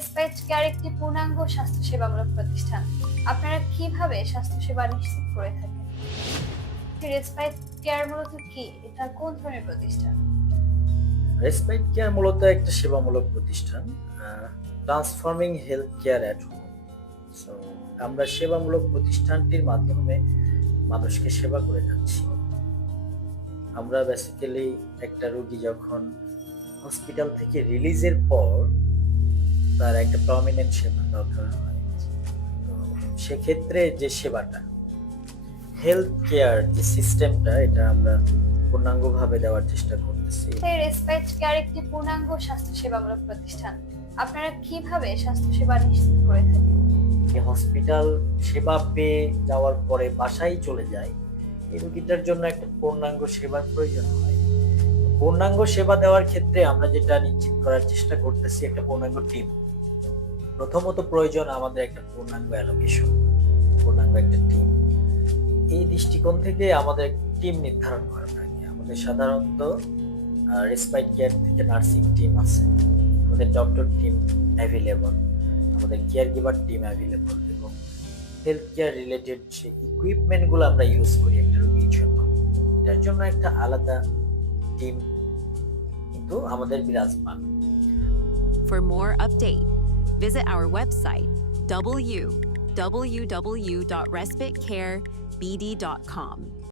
Respite care একটি পূর্ণাঙ্গ স্বাস্থ্যসেবামূলক প্রতিষ্ঠান। আপনারা কিভাবে স্বাস্থ্যসেবা নিশ্চিত করে থাকেন? রেসপাইট কেয়ার মূলত কি? এটা কোন ধরনের প্রতিষ্ঠান? রেসপাইট কেয়ার মূলত একটা সেবামূলক প্রতিষ্ঠান, transforming health care at home. So আমরা সেবামূলক প্রতিষ্ঠানটির মাধ্যমে মানুষকে সেবা করে যাচ্ছি। আমরা বেসিক্যালি একটা রোগী যখন হসপিটাল থেকে রিলিজের পর তার একটা প্রমিনেন্ট সেবা দরকার হয়। তো সেক্ষেত্রে যে সেবাটা, হেলথ কেয়ার যে সিস্টেমটা, এটা আমরা পূর্ণাঙ্গভাবে দেওয়ার চেষ্টা করতেছি। রেসপাইট কেয়ার একটি পূর্ণাঙ্গ স্বাস্থ্যসেবামূলক প্রতিষ্ঠান। আপনারা কিভাবে স্বাস্থ্যসেবা নিশ্চিত করে থাকেন? হসপিটাল সেবা পেয়ে যাওয়ার পরে বাসায় চলে যায়, এই রোগীটার জন্য একটা পূর্ণাঙ্গ সেবার প্রয়োজন হয়। পূর্ণাঙ্গ সেবা দেওয়ার ক্ষেত্রে আমরা যেটা নিশ্চিত করার চেষ্টা করতেছি, একটা পূর্ণাঙ্গ টিম। প্রথমত প্রয়োজন আমাদের একটা পূর্ণাঙ্গ অ্যালোকেশন, পূর্ণাঙ্গ একটা টিম। এই দৃষ্টিকোণ থেকে আমাদের টিম নির্ধারণ করা থাকে। আমাদের সাধারণত রেসপাইট কেয়ার থেকে নার্সিং টিম আছে, আমাদের ডক্টর টিম অ্যাভেলেবল, আমাদের কেয়ার গিভার টিম অ্যাভেলেবল, এবং হেলথ কেয়ার রিলেটেড যে ইকুইপমেন্টগুলো আমরা ইউজ করি একটা রোগীর জন্য, এটার জন্য একটা আলাদা টিম কিন্তু আমাদের বিরাজমান। For more update, visit our website www.respitecarebd.com.